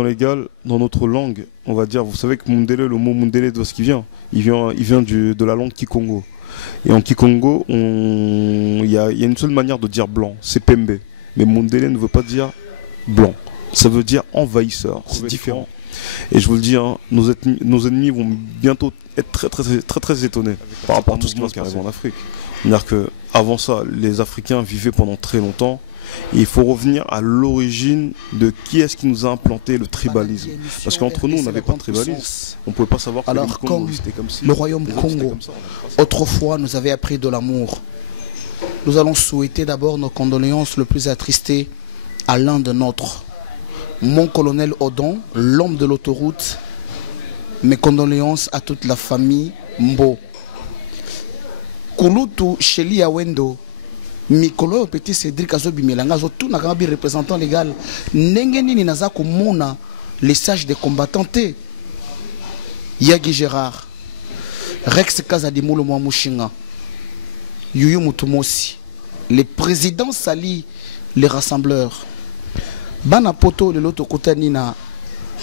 représentant légal, dans notre langue, on va dire, vous savez que Mundele, le mot Mundele, d'où est-ce qu'il vient? Il vient de la langue Kikongo. Et en Kikongo, il y a une seule manière de dire blanc, c'est Pembe. Mais Mundele ne veut pas dire blanc, ça veut dire envahisseur, c'est différent. Et je vous le dis, hein, nos ennemis vont bientôt être très étonnés par rapport à tout ce qui va se passer en Afrique. C'est-à-dire qu'avant ça, les Africains vivaient pendant très longtemps. Et il faut revenir à l'origine de qui est-ce qui nous a implanté le tribalisme. Parce qu'entre nous, on n'avait pas de tribalisme. On ne pouvait pas savoir que alors, comme le royaume Congo, autrefois, nous avait appris de l'amour. Nous allons souhaiter d'abord nos condoléances le plus attristées à l'un de nôtres. Mon colonel Odon, l'homme de l'autoroute, mes condoléances à toute la famille Mbo. Kulutu Sheli Awendo, Mikolo Petit Cédric Azobi Melangazo, tout n'a pas représentant légal. Nengeni Nazako Mona, les sages des combattants. Yagi Gérard, Rex Kazadimolo Mouchinga, Yuyu Mutumosi, les présidents Sali, les rassembleurs. Bana poto le loto kotanina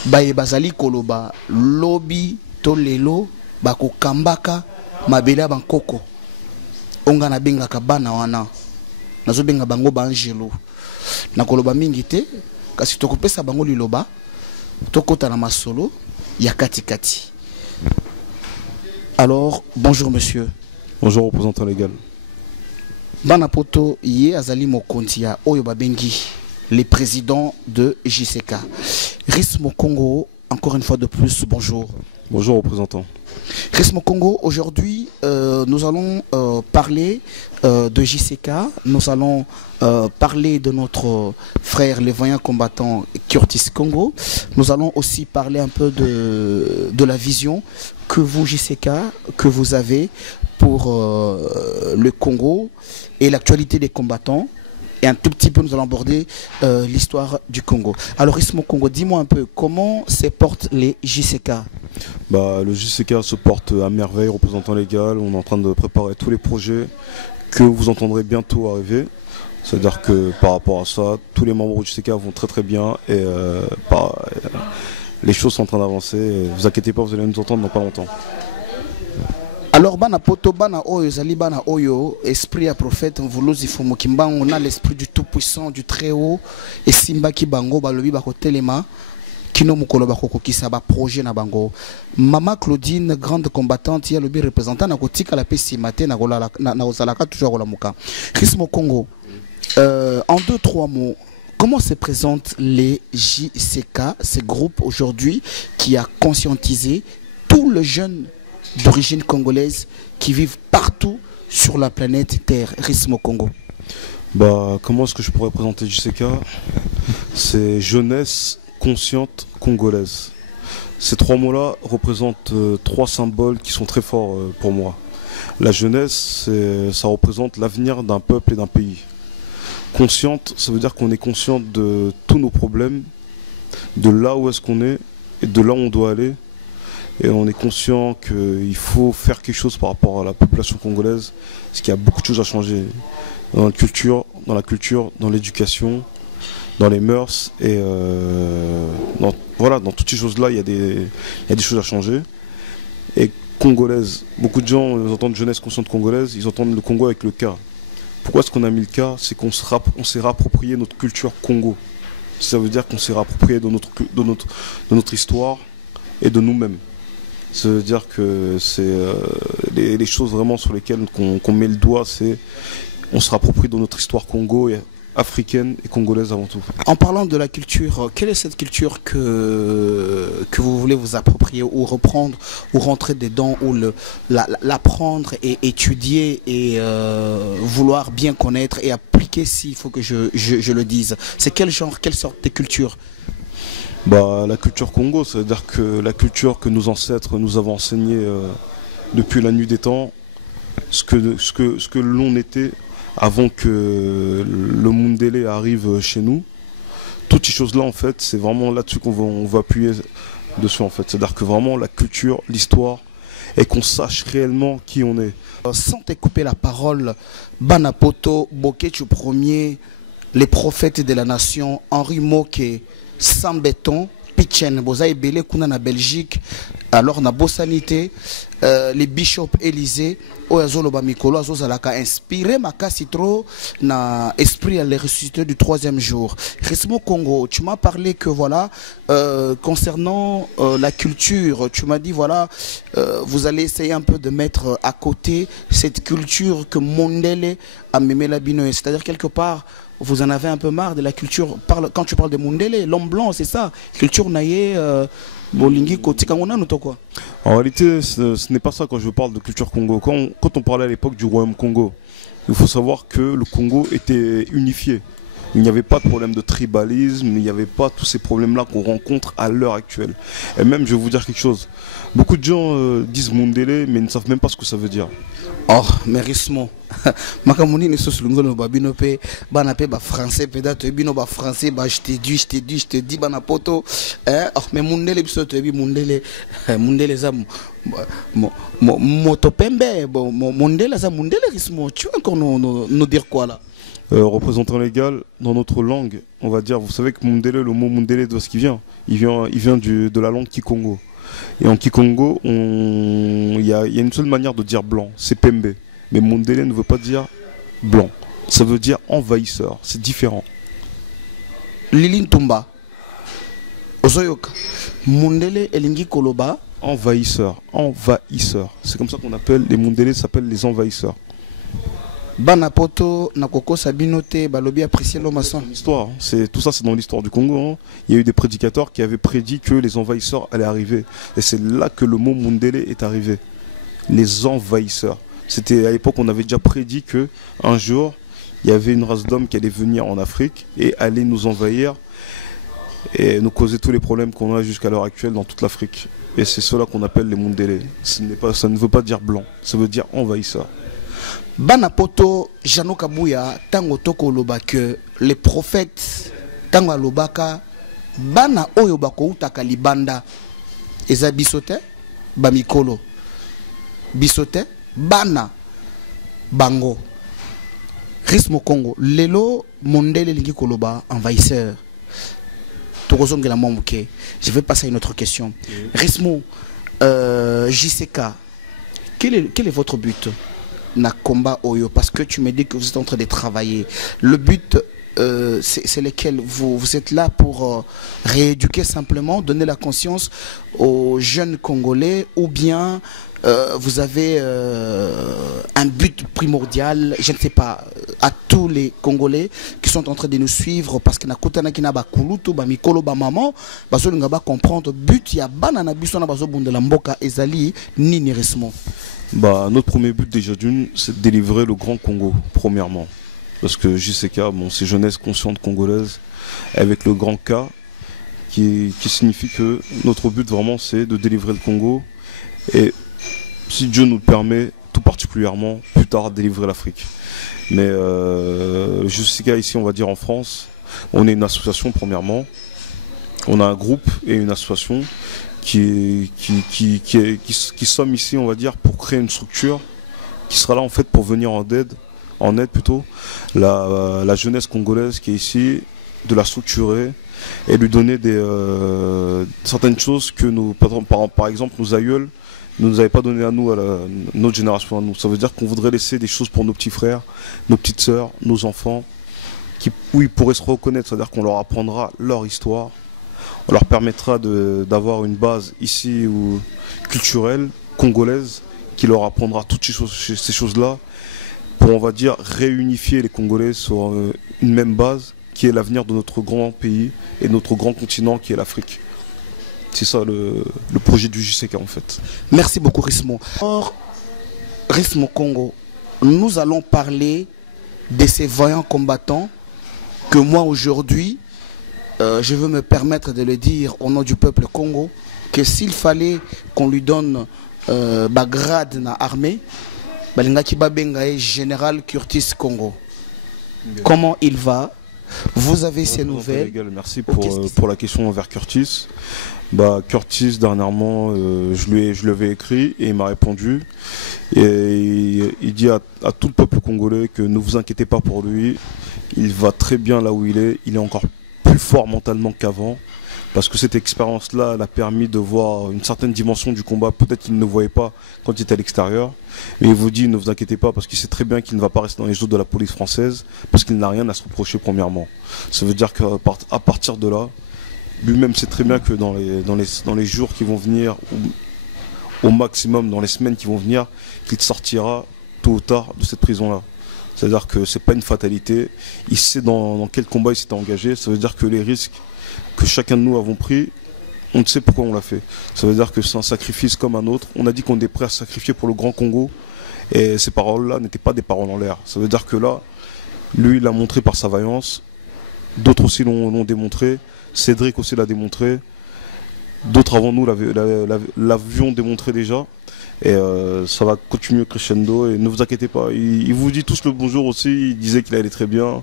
baye bazali koloba lobby tolelo bako kambaka mabela bankoko onga na benga kabana wana nazo benga bango banjelo na koloba mingi te kasi tokopesa bango liloba tokota na masolo ya kati kati. Alors bonjour monsieur. Bonjour représentant légal. Bana poto ye azali mokontia oyo babengi les présidents de JCK. Rismo Congo, encore une fois de plus, bonjour. Bonjour représentant. Rismo Congo, aujourd'hui, nous allons parler de JCK, nous allons parler de notre frère, les voyants combattants Curtis Congo. Nous allons aussi parler un peu de la vision que vous, JCK, que vous avez pour le Congo et l'actualité des combattants. Et un tout petit peu, nous allons aborder l'histoire du Congo. Alors, Ismo Congo, dis-moi un peu, comment se portent les JCK? Le JCK se porte à merveille, représentant légal. On est en train de préparer tous les projets que vous entendrez bientôt arriver. C'est-à-dire que par rapport à ça, tous les membres du JCK vont très bien et les choses sont en train d'avancer. Ne vous inquiétez pas, vous allez nous entendre dans pas longtemps. Alors, bana poto bana oyo zali bana oyo esprit à prophète mvuluzi fumu kimbango on a l'esprit du tout puissant du très haut et simba ki bango balobi bako telema kino mukolo bako kokisa ba projet na bango. Mama Claudine, grande combattante ya lobi représentant na kotika la pesi matin na kola na ozalaka toujours kola muka. Chrismo Congo, en 2-3 mots, comment se présentent les JCK, ces groupes aujourd'hui qui a conscientisé tous les jeunes d'origine congolaise qui vivent partout sur la planète Terre, Rismo Congo? Comment est-ce que je pourrais présenter JCK? C'est jeunesse consciente congolaise. Ces 3 mots-là représentent 3 symboles qui sont très forts pour moi. La jeunesse, ça représente l'avenir d'un peuple et d'un pays. Consciente, ça veut dire qu'on est conscient de tous nos problèmes, de là où est-ce qu'on est et de là où on doit aller. Et on est conscient qu'il faut faire quelque chose par rapport à la population congolaise, parce qu'il y a beaucoup de choses à changer dans la culture, dans l'éducation, dans les mœurs, et dans toutes ces choses-là, il y a des choses à changer. Et congolaise, beaucoup de gens entendent jeunesse consciente congolaise, ils entendent le Congo avec le K. Pourquoi est-ce qu'on a mis le K? C'est qu'on s'est réapproprié notre culture Congo. Ça veut dire qu'on s'est réapproprié de notre histoire et de nous-mêmes. Ça veut dire que c'est les choses vraiment sur lesquelles qu'on met le doigt, c'est on se rapproprie de notre histoire Congo et africaine et congolaise avant tout. En parlant de la culture, quelle est cette culture que vous voulez vous approprier ou reprendre ou rentrer dedans ou l'apprendre et étudier et vouloir bien connaître et appliquer s'il faut que je le dise? C'est quelle sorte de culture? La culture Congo, ça veut dire que la culture que nos ancêtres nous avaient enseignée depuis la nuit des temps, ce que l'on était avant que le Mundele arrive chez nous. Toutes ces choses-là, en fait, c'est vraiment là-dessus qu'on va appuyer dessus, en fait. C'est-à-dire que vraiment la culture, l'histoire, et qu'on sache réellement qui on est. Sans te couper la parole, Banapoto, Boketu Premier, les prophètes de la nation, Henri Moké, sans béton, Pitchen, Boza Ebele, Kuna na Belgique, alors na Bossanité, les bishops Élysée, Oazolo Bamikolo, Azozalaka, inspiré Makasi trop na esprit à les ressusciter du troisième jour. Rismo Congo, tu m'as parlé que voilà, concernant la culture, tu m'as dit voilà, vous allez essayer un peu de mettre à côté cette culture que Mondele a mémé la binoé, c'est-à-dire quelque part, vous en avez un peu marre de la culture, quand tu parles de Mondele, l'homme blanc, c'est ça, culture naïe, Bolingi, Kotikangona, ou quoi? En réalité, ce n'est pas ça quand je parle de culture Congo. Quand on parlait à l'époque du royaume Congo, il faut savoir que le Congo était unifié. Il n'y avait pas de problème de tribalisme, il n'y avait pas tous ces problèmes-là qu'on rencontre à l'heure actuelle. Et même, je vais vous dire quelque chose. Beaucoup de gens disent Mondele, mais ils ne savent même pas ce que ça veut dire. Oh, mais Rismo, Makamoni ne se soulungo no babino pe, banape ba français peut-être bino ba français ba je te dis banapoto, oh mais Mondele biso te bi Mondele za motopembe, bon Mondele za Mondele Rismo, tu veux encore nous dire quoi là? Représentant légal, dans notre langue, on va dire, vous savez que Mondele, le mot Mondele, d'où est-ce qu'il vient? Il vient de la langue Kikongo. Et en Kikongo, il y a une seule manière de dire blanc, c'est Pembe. Mais Mondele ne veut pas dire blanc, ça veut dire envahisseur, c'est différent. Lilin Tumba, Ozoyoka, Mondele Elingi Koloba. Envahisseur, envahisseur. C'est comme ça qu'on appelle, les Mondele s'appellent les envahisseurs. Banapoto, Nakoko Sabinote, Balobi apprécié l'homme-maçon. L'histoire, tout ça c'est dans l'histoire du Congo. Hein. Il y a eu des prédicateurs qui avaient prédit que les envahisseurs allaient arriver. Et c'est là que le mot Mondele est arrivé. Les envahisseurs. C'était à l'époque on avait déjà prédit que un jour il y avait une race d'hommes qui allait venir en Afrique et allait nous envahir et nous causer tous les problèmes qu'on a jusqu'à l'heure actuelle dans toute l'Afrique. Et c'est cela qu'on appelle les Mondele. Ça ne veut pas dire blanc, ça veut dire envahisseur. Banapoto Jano Kabuya tango toko loba que les prophètes tango lobaka bana oyo bako utaka libanda eza bisote bamikolo bisote bana bango Rismo Congo lelo Mondele lingi koloba envahisseur tokozongela momuke. Je vais passer à une autre question. Rismo JCK, quel est votre but na combat Oyo, parce que tu me dis que vous êtes en train de travailler. Le but, c'est lequel? Vous êtes là pour rééduquer simplement, donner la conscience aux jeunes Congolais, ou bien vous avez un but primordial, je ne sais pas, à tous les Congolais qui sont en train de nous suivre, parce que na kutana kina ba kulutu ba mikolo ba maman bazo linga ba comprendre but ya bana na biso na bazo bundela mboka ezali nini Rismo. Bah, notre premier but déjà c'est de délivrer le grand Congo, premièrement. Parce que JCK, bon, c'est jeunesse consciente congolaise, avec le grand K, qui signifie que notre but vraiment c'est de délivrer le Congo. Et si Dieu nous le permet, tout particulièrement, plus tard délivrer l'Afrique. Mais JCK ici, on va dire en France, on est une association premièrement. On a un groupe et une association qui sommes ici, on va dire, pour créer une structure qui sera là en fait pour venir en aide plutôt, la jeunesse congolaise qui est ici, de la structurer et lui donner certaines choses que par exemple nos aïeuls ne nous avaient pas donné à nous, notre génération à nous. Ça veut dire qu'on voudrait laisser des choses pour nos petits frères, nos petites sœurs, nos enfants, où ils pourraient se reconnaître, c'est-à-dire qu'on leur apprendra leur histoire. On leur permettra d'avoir une base ici culturelle, congolaise, qui leur apprendra toutes ces choses-là pour, on va dire, réunifier les Congolais sur une même base qui est l'avenir de notre grand pays et notre grand continent qui est l'Afrique. C'est ça le projet du JCK en fait. Merci beaucoup Rismo. Or, Rismo Congo, nous allons parler de ces vaillants combattants que moi aujourd'hui, je veux me permettre de le dire au nom du peuple Congo, que s'il fallait qu'on lui donne grade dans l'armée, Général Curtis Congo. Bien. Comment il va? Vous avez ces nouvelles? Merci pour la question envers Curtis. Curtis, dernièrement, je lui avais écrit et il m'a répondu. Et il dit à tout le peuple congolais que ne vous inquiétez pas pour lui. Il va très bien là où il est encore plus fort mentalement qu'avant. parce que cette expérience-là l'a permis de voir une certaine dimension du combat, peut-être qu'il ne voyait pas quand il était à l'extérieur, mais il vous dit ne vous inquiétez pas parce qu'il sait très bien qu'il ne va pas rester dans les eaux de la police française, parce qu'il n'a rien à se reprocher premièrement. Ça veut dire qu'à partir de là, lui-même sait très bien que dans les jours qui vont venir, au maximum dans les semaines qui vont venir, qu'il sortira tôt ou tard de cette prison-là. C'est-à-dire que c'est pas une fatalité. Il sait dans quel combat il s'était engagé. Ça veut dire que les risques que chacun de nous avons pris, on sait pourquoi on l'a fait. Ça veut dire que c'est un sacrifice comme un autre. On a dit qu'on était prêt à sacrifier pour le Grand Congo. Et ces paroles-là n'étaient pas des paroles en l'air. Ça veut dire que là, lui, il l'a montré par sa vaillance. D'autres aussi l'ont démontré. Cédric aussi l'a démontré. D'autres avant nous l'avions démontré déjà. Et ça va continuer crescendo et ne vous inquiétez pas, il vous dit tous le bonjour aussi, il disait qu'il allait très bien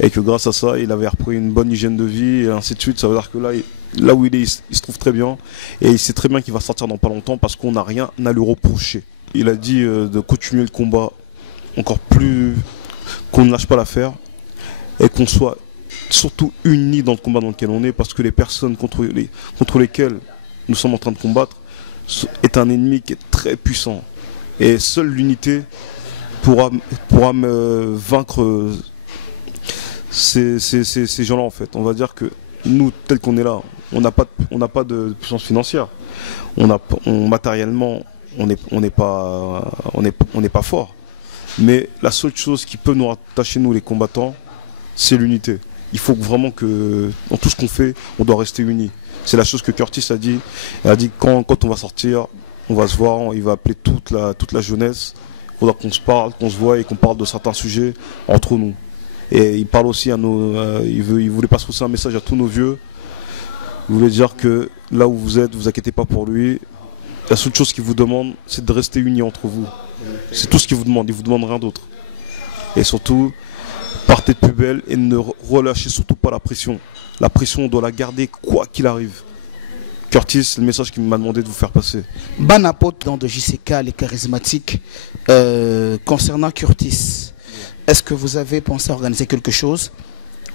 et que grâce à ça il avait repris une bonne hygiène de vie et ainsi de suite. Ça veut dire que là où il est, il se trouve très bien et il sait très bien qu'il va sortir dans pas longtemps parce qu'on n'a rien à lui reprocher. Il a dit de continuer le combat encore plus, qu'on ne lâche pas l'affaire et qu'on soit surtout unis dans le combat dans lequel on est, parce que les personnes contre lesquelles nous sommes en train de combattre est un ennemi qui est très puissant et seule l'unité pourra vaincre ces gens-là en fait. On va dire que nous, tel qu'on est là, on n'a pas de puissance financière, matériellement on n'est pas fort, mais la seule chose qui peut nous rattacher nous les combattants, c'est l'unité. Il faut vraiment que dans tout ce qu'on fait, on doit rester unis. C'est la chose que Curtis a dit. Il a dit quand on va sortir, on va se voir, il va appeler toute la jeunesse. Il faudra qu'on se parle, qu'on se voit et qu'on parle de certains sujets entre nous. Et il parle aussi à il voulait passer aussi un message à tous nos vieux. Il voulait dire que là où vous êtes, vous inquiétez pas pour lui. La seule chose qu'il vous demande, c'est de rester unis entre vous. C'est tout ce qu'il vous demande. Il vous demande rien d'autre. Et surtout, partez de plus belle et ne relâchez surtout pas la pression. La pression, on doit la garder quoi qu'il arrive. Curtis, c'est le message qu'il m'a demandé de vous faire passer. Banapot dans de JCK, les charismatiques, concernant Curtis, est-ce que vous avez pensé à organiser quelque chose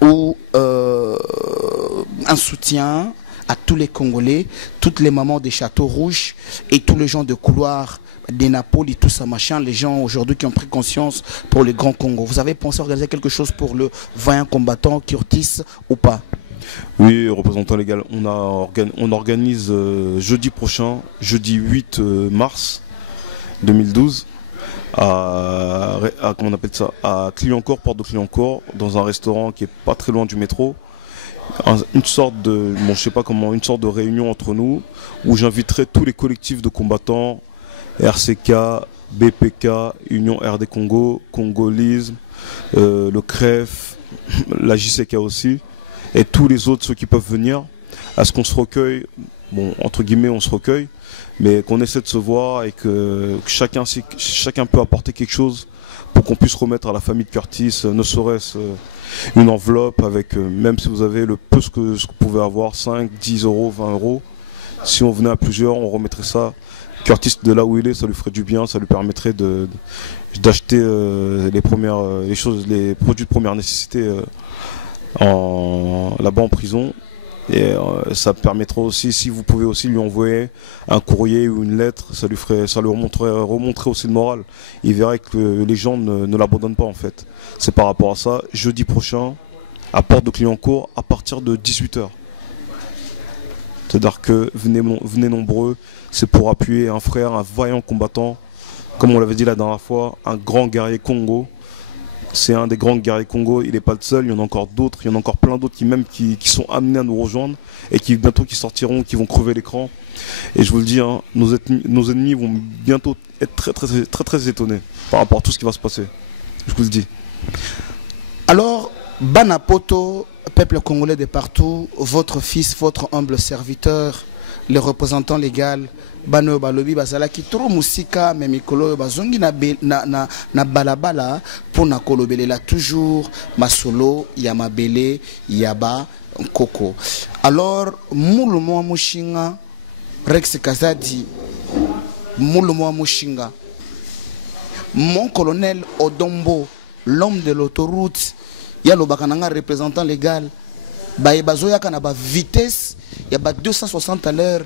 ou un soutien à tous les Congolais, toutes les mamans des Châteaux Rouges et tous les gens de couloir des Napoli, tout ça machin, les gens aujourd'hui qui ont pris conscience pour le Grand Congo. Vous avez pensé à organiser quelque chose pour le vaillant combattant Curtis ou pas? Oui, représentant légal, on organise jeudi prochain, jeudi 8 mars 2012, comment on appelle ça, à Clignancourt, porte de Clignancourt, dans un restaurant qui est pas très loin du métro. Une sorte de, bon, je sais pas comment, une sorte de réunion entre nous où j'inviterai tous les collectifs de combattants, RCK, BPK, Union RD Congo, Congolisme, le CREF, la JCK aussi, et tous les autres, ceux qui peuvent venir, à ce qu'on se recueille, bon, entre guillemets, on se recueille, mais qu'on essaie de se voir et que chacun peut apporter quelque chose pour qu'on puisse remettre à la famille de Curtis, ne serait-ce une enveloppe avec, même si vous avez le peu ce que vous pouvez avoir, 5, 10 euros, 20 euros, si on venait à plusieurs, on remettrait ça. Curtis, de là où il est, ça lui ferait du bien, ça lui permettrait d'acheter les produits de première nécessité là-bas en prison. Et ça permettra aussi, si vous pouvez aussi lui envoyer un courrier ou une lettre, ça lui remonterait aussi le moral. Il verrait que les gens ne l'abandonnent pas en fait. C'est par rapport à ça, jeudi prochain, à Porte de Clignancourt, à partir de 18 h. C'est-à-dire que venez nombreux, c'est pour appuyer un frère, un vaillant combattant, comme on l'avait dit la dernière fois, un grand guerrier Congo. C'est un des grands guerriers Congo, il n'est pas le seul, il y en a encore d'autres, il y en a encore plein d'autres qui sont amenés à nous rejoindre et qui bientôt qui sortiront, qui vont crever l'écran. Et je vous le dis, hein, nos ennemis vont bientôt être très étonnés par rapport à tout ce qui va se passer. Je vous le dis. Alors, Banapoto, peuple congolais de partout, votre fils, votre humble serviteur, le représentant légal, Bano Balobi Bazalaki trop musika mais mikolo bazongi na balabala pour na kolobelela toujours masolo ya mabele yaba koko. Alors mulumo mushinga Rex Kazadi mulumo mushinga, mon colonel Odombo, l'homme de l'autoroute, ya lo bakananga représentant légal, bazoyaka na ba vitesse ya ba 260 à l'heure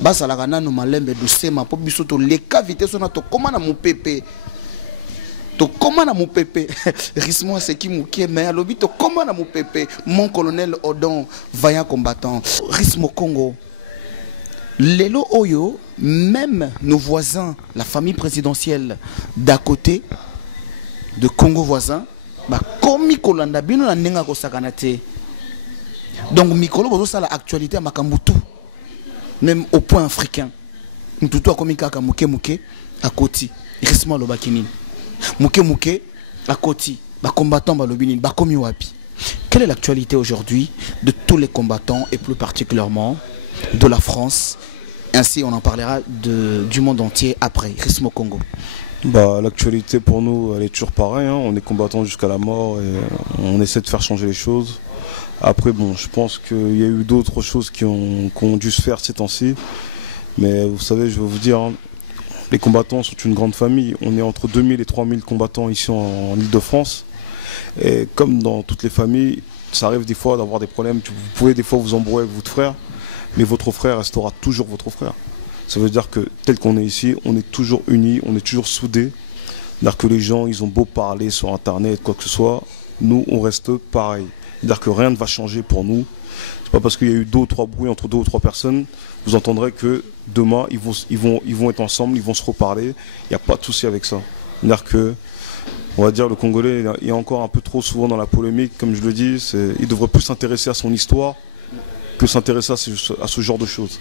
bazalaka nano malembe dosema po biso to leka vitesse ona to koma na mopepe rismo c'est qui mouké mais alobi to koma na mopepe mon colonel Odon vaillant combattant rismo Congo lelo oyo même nos voisins la famille présidentielle d'à côté de Congo voisin ba komi kolanda bino na nenga ko sakana te. Donc mikolo bozo sala actualité à makambutu même au point africain ntutu akomi kaka muke à côté rismo lo bakini muke à côté ba combattant ba lobini ba komi wapi. Quelle est l'actualité aujourd'hui de tous les combattants et plus particulièrement de la France? Ainsi on en parlera du monde entier après Rismo Congo. Bah, l'actualité pour nous elle est toujours pareille, hein. On est combattants jusqu'à la mort et on essaie de faire changer les choses. Après bon, je pense qu'il y a eu d'autres choses qui ont dû se faire ces temps-ci. Mais vous savez, je vais vous dire, hein, les combattants sont une grande famille. On est entre 2000 et 3000 combattants ici en Île-de-France. Et comme dans toutes les familles, ça arrive des fois d'avoir des problèmes. Vous pouvez des fois vous embrouiller avec votre frère, mais votre frère restera toujours votre frère. Ça veut dire que tel qu'on est ici, on est toujours unis, on est toujours soudés. C'est-à-dire que les gens, ils ont beau parler sur Internet, quoi que ce soit, nous, on reste pareil. C'est-à-dire que rien ne va changer pour nous. C'est pas parce qu'il y a eu 2 ou 3 bruits entre 2 ou 3 personnes, vous entendrez que demain, ils vont être ensemble, ils vont se reparler. Il n'y a pas de souci avec ça. C'est-à-dire que, on va dire, le Congolais il est encore un peu trop souvent dans la polémique, comme je le dis. Il devrait plus s'intéresser à son histoire que s'intéresser à ce genre de choses.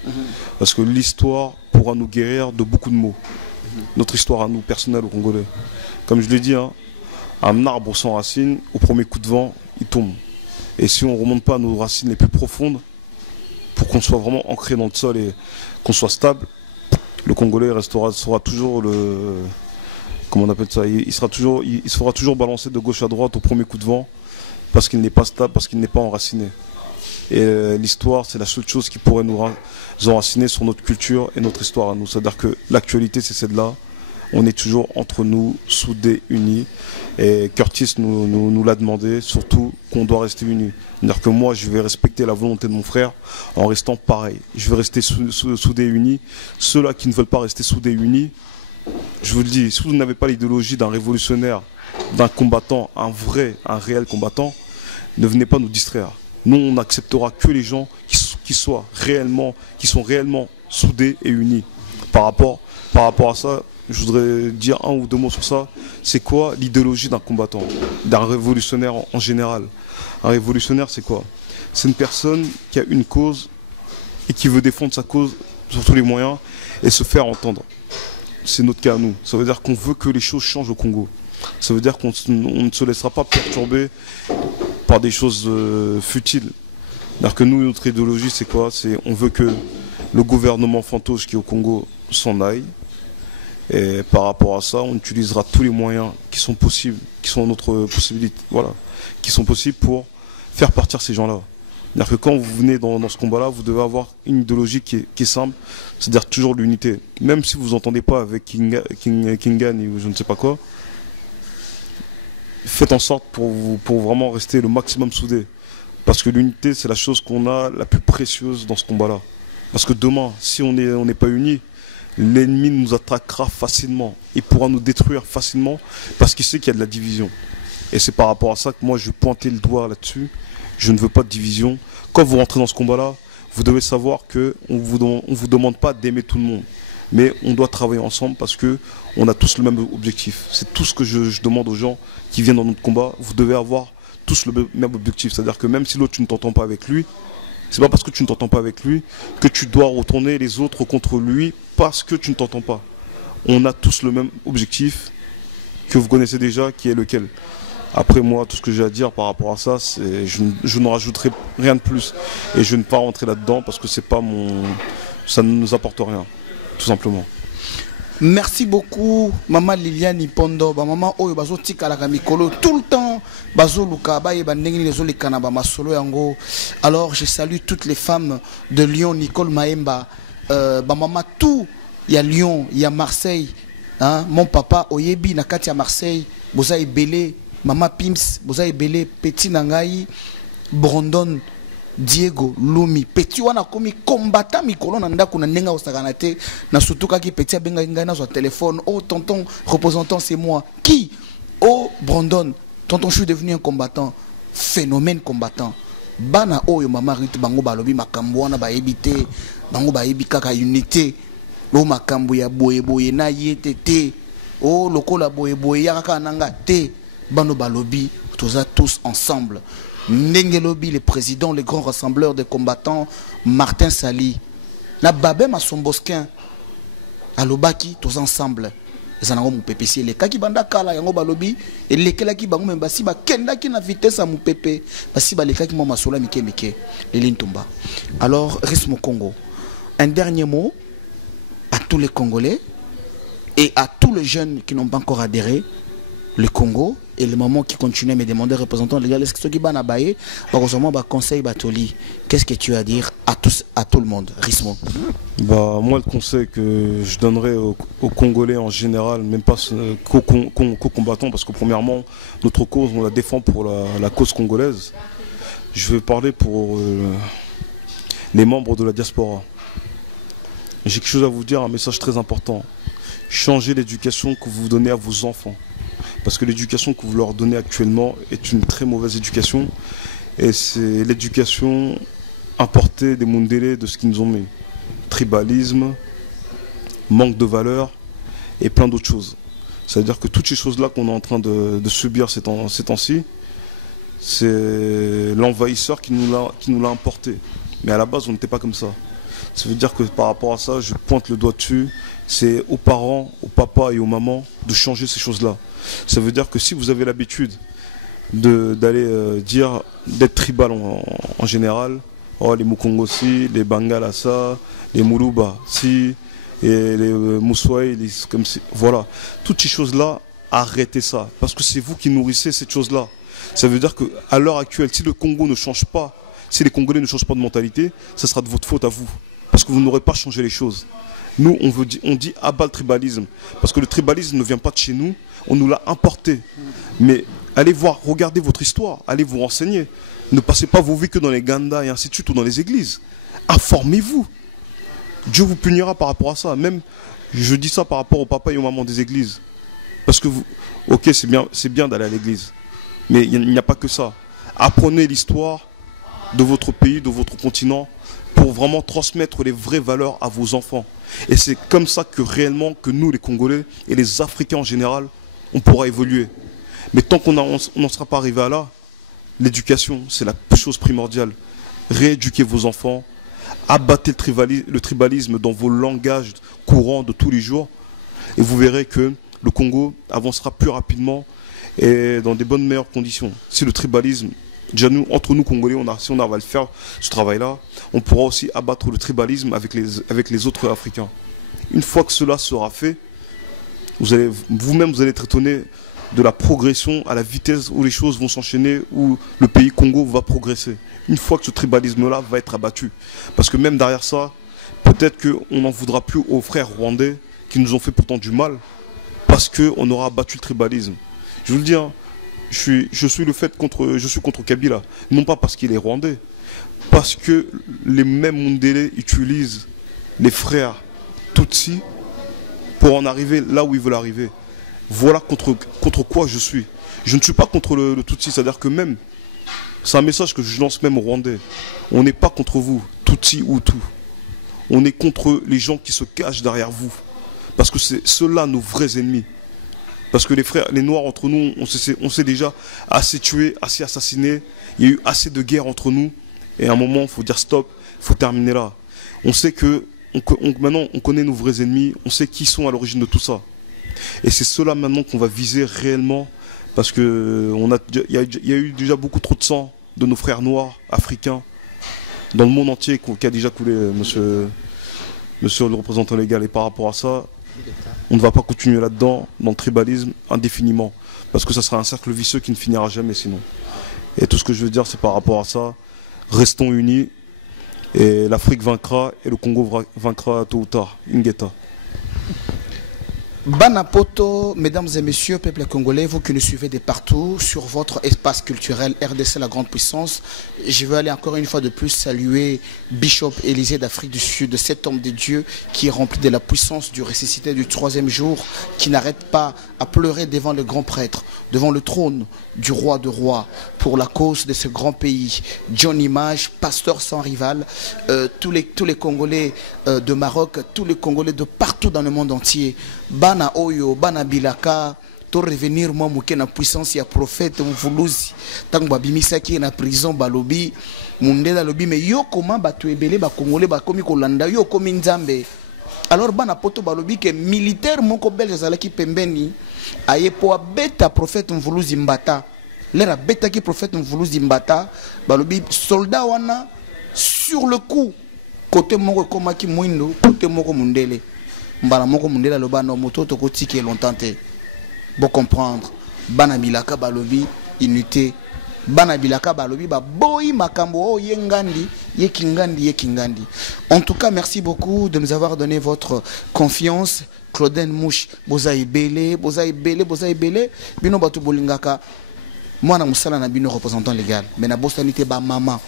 Parce que l'histoire pourra nous guérir de beaucoup de maux. Notre histoire à nous, personnelle, au Congolais. Comme je l'ai dit, hein, un arbre sans racines, au premier coup de vent, il tombe. Et si on ne remonte pas à nos racines les plus profondes, pour qu'on soit vraiment ancré dans le sol et qu'on soit stable, le Congolais sera toujours le... Comment on appelle ça, il sera toujours balancé de gauche à droite au premier coup de vent, parce qu'il n'est pas stable, parce qu'il n'est pas enraciné. Et l'histoire, c'est la seule chose qui pourrait nous enraciner sur notre culture et notre histoire à nous. C'est-à-dire que l'actualité, c'est celle-là. On est toujours entre nous, soudés, unis. Et Curtis nous l'a demandé, surtout qu'on doit rester unis. C'est-à-dire que moi, je vais respecter la volonté de mon frère en restant pareil. Je vais rester soudés, unis. Ceux-là qui ne veulent pas rester soudés, unis, je vous le dis, si vous n'avez pas l'idéologie d'un révolutionnaire, d'un combattant, un réel combattant, ne venez pas nous distraire. Nous, on n'acceptera que les gens qui sont réellement soudés et unis. Par rapport à ça, je voudrais dire 1 ou 2 mots sur ça. C'est quoi l'idéologie d'un combattant, d'un révolutionnaire en général? Un révolutionnaire, c'est quoi? C'est une personne qui a une cause et qui veut défendre sa cause sur tous les moyens et se faire entendre. C'est notre cas à nous. Ça veut dire qu'on veut que les choses changent au Congo. Ça veut dire qu'on ne se laissera pas perturber par des choses futiles. C'est-à-dire que nous, notre idéologie, c'est quoi? On veut que le gouvernement fantoche qui est au Congo s'en aille. Et par rapport à ça, on utilisera tous les moyens qui sont possibles, qui sont notre possibilité, voilà, qui sont possibles pour faire partir ces gens-là. C'est-à-dire que quand vous venez dans ce combat-là, vous devez avoir une idéologie qui est simple, c'est-à-dire toujours l'unité. Même si vous n'entendez pas avec Kingan ou je ne sais pas quoi, faites en sorte pour vraiment rester le maximum soudés. Parce que l'unité, c'est la chose qu'on a la plus précieuse dans ce combat-là. Parce que demain, si on n'est pas unis, l'ennemi nous attaquera facilement. Il pourra nous détruire facilement parce qu'il sait qu'il y a de la division. Et c'est par rapport à ça que moi, je pointais le doigt là-dessus. Je ne veux pas de division. Quand vous rentrez dans ce combat-là, vous devez savoir qu'on ne vous demande pas d'aimer tout le monde. Mais on doit travailler ensemble parce qu'on a tous le même objectif. C'est tout ce que je demande aux gens qui viennent dans notre combat. Vous devez avoir tous le même objectif. C'est-à-dire que même si l'autre, tu ne t'entends pas avec lui, c'est pas parce que tu ne t'entends pas avec lui que tu dois retourner les autres contre lui parce que tu ne t'entends pas. On a tous le même objectif que vous connaissez déjà, qui est lequel. Après moi, tout ce que j'ai à dire par rapport à ça, c'est je ne rajouterai rien de plus. Et je ne vais pas rentrer là-dedans parce que c'est pas ça ne nous apporte rien, tout simplement. Merci beaucoup, Maman Liliane Ipondo, Maman Oyo Bazo Tikalaka Mikolo, tout le temps, Bazo Luka, Baye Bandengini les Olikana, Masolo Yango. Alors je salue toutes les femmes de Lyon, Nicole Maemba, Maman tout, il y a Lyon, il y a Marseille, hein? Mon papa Oyebi Nakati à Marseille, Bozaï Belé, Maman Pims, Bozaï Belé, Petit Nangaï, Brandon, Diego Lumi petit wana komi combattant mikolo na ndako na ndenga osakana te na surtout kaki petit abenga ngana sur téléphone. Oh tonton représentant c'est moi qui. Oh Brandon tonton je suis devenu un combattant, phénomène combattant. Bana oyo mama Ruth bango balobi makambo wana ba ebité bango ba ebi kaka unité lo makambo ya boye boye na yete te. Oh lokola boye boye ya kaka nanga te bano balobi toza tous ensemble. Nengelobi, le président, le grand rassembleur des combattants, Martin Sali. Na babé ma sombosquin. Alobaki, tous ensemble. Les anangos mon pépé, les kaki banda kala, yango balobi, et les kelaki bango même basi ba kenda ki na vitesse à mon pépé. Basi ba les kaki mo masola mike mike. Les lintumba. Alors, Rismo Congo. Un dernier mot à tous les Congolais et à tous les jeunes qui n'ont pas encore adhéré. Le Congo et le moment qui continue à me demander représentant légal est-ce que ce qui va nabaye conseil batoli qu'est-ce que tu as à dire à tous à tout le monde Rismo. Bah moi le conseil que je donnerais aux Congolais en général, même pas qu'aux combattants, parce que premièrement notre cause on la défend pour la cause congolaise. Je vais parler pour les membres de la diaspora. J'ai quelque chose à vous dire, un message très important. Changez l'éducation que vous donnez à vos enfants. Parce que l'éducation que vous leur donnez actuellement est une très mauvaise éducation. Et c'est l'éducation importée des Mundele, de ce qu'ils nous ont mis. Tribalisme, manque de valeur et plein d'autres choses. C'est-à-dire que toutes ces choses-là qu'on est en train de subir ces temps-ci, c'est l'envahisseur qui nous l'a importé. Mais à la base, on n'était pas comme ça. Ça veut dire que par rapport à ça, je pointe le doigt dessus. C'est aux parents, aux papas et aux mamans de changer ces choses-là. Ça veut dire que si vous avez l'habitude d'aller dire, d'être tribal en général, oh, les Mukongo si, les Bangala ça, les Muluba si, et les Moussoï, comme si, voilà. Toutes ces choses-là, arrêtez ça. Parce que c'est vous qui nourrissez cette chose-là. Ça veut dire qu'à l'heure actuelle, si le Congo ne change pas, si les Congolais ne changent pas de mentalité, ça sera de votre faute à vous. Parce que vous n'aurez pas changé les choses. Nous, on dit abat le tribalisme. Parce que le tribalisme ne vient pas de chez nous, on nous l'a importé. Mais allez voir, regardez votre histoire, allez vous renseigner. Ne passez pas vos vies que dans les gandas et ainsi de suite ou dans les églises. Informez-vous. Dieu vous punira par rapport à ça. Même, je dis ça par rapport aux papas et aux mamans des églises. Parce que vous, ok, c'est bien d'aller à l'église. Mais il n'y a pas que ça. Apprenez l'histoire de votre pays, de votre continent, pour vraiment transmettre les vraies valeurs à vos enfants. Et c'est comme ça que réellement, que nous, les Congolais et les Africains en général, on pourra évoluer. Mais tant qu'on n'en sera pas arrivé à là, l'éducation, c'est la chose primordiale. Rééduquez vos enfants, abattez le tribalisme dans vos langages courants de tous les jours, et vous verrez que le Congo avancera plus rapidement et dans des bonnes, meilleures conditions. Si le tribalisme, déjà nous, entre nous Congolais, si on arrive à le faire, ce travail-là, on pourra aussi abattre le tribalisme avec les autres Africains. Une fois que cela sera fait, vous-même vous allez être étonné de la progression à la vitesse où les choses vont s'enchaîner, où le pays Congo va progresser. Une fois que ce tribalisme-là va être abattu. Parce que même derrière ça, peut-être qu'on n'en voudra plus aux frères rwandais qui nous ont fait pourtant du mal, parce qu'on aura abattu le tribalisme. Je vous le dis, hein, je suis contre Kabila, non pas parce qu'il est rwandais, parce que les mêmes Mundele utilisent les frères Tutsi pour en arriver là où ils veulent arriver. Voilà contre quoi je suis. Je ne suis pas contre le Tutsi, c'est-à-dire que même, c'est un message que je lance même aux Rwandais. On n'est pas contre vous, Tutsi ou tout. On est contre les gens qui se cachent derrière vous. Parce que c'est ceux-là nos vrais ennemis. Parce que les Noirs entre nous, on s'est déjà assez tués, assez assassinés. Il y a eu assez de guerres entre nous. Et à un moment, il faut dire stop, il faut terminer là. On sait que, maintenant, on connaît nos vrais ennemis, on sait qui sont à l'origine de tout ça. Et c'est ceux-là maintenant qu'on va viser réellement. Parce qu'il y a eu déjà beaucoup trop de sang de nos frères noirs, africains, dans le monde entier, qui a déjà coulé, monsieur le représentant légal. Et par rapport à ça, on ne va pas continuer là-dedans, dans le tribalisme, indéfiniment. Parce que ça sera un cercle vicieux qui ne finira jamais sinon. Et tout ce que je veux dire, c'est par rapport à ça, restons unis, et l'Afrique vaincra, et le Congo vaincra tôt ou tard. Ingeta. Banapoto, mesdames et messieurs, peuple congolais, vous qui nous suivez de partout sur votre espace culturel RDC La Grande Puissance, je veux aller encore une fois de plus saluer Bishop Élisée d'Afrique du Sud, cet homme de Dieu qui est rempli de la puissance du ressuscité du 3e jour, qui n'arrête pas à pleurer devant le grand prêtre, devant le trône du roi de rois, pour la cause de ce grand pays. John Image, pasteur sans rival, tous les Congolais de Maroc, tous les Congolais de partout dans le monde entier. Bana Oyo, Bana Bilaka, to revenir moi mouké na puissance ya prophète mvuluzi. Tango babimisaki na prison balobi, mundela lobi mais yo comment batu ebele ba Congolais ba komi kolanda yo komi nzambe. Alors bana poto balobi que militaire moko belge zalaki pembeni aye po beta prophète mvuluzi mbata. L'era beta ki prophète mvuluzi mbata, balobi soldat wana sur le coup côté moko komaki mwindo, côté moko mundele. Mbala moko mundela loba no moto to kotiki longtemps te. Bon comprendre. Bana bilaka balobi unité. Bana bilaka balobi ba boyi makambo o yengandi, yekingandi. En tout cas, merci beaucoup de nous avoir donné votre confiance. Claudine Mouche, bozaï belé. Bino batu bolingaka. Moi na musala na bino représentant légal. Mais na bosanité ba maman.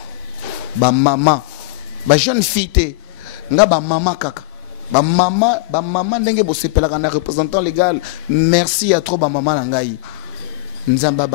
Ba jeune fille te. Nga ba maman kaka. Maman ndenge bosepelaka na représentant légal. Merci à trop ba maman nangai. Nzamba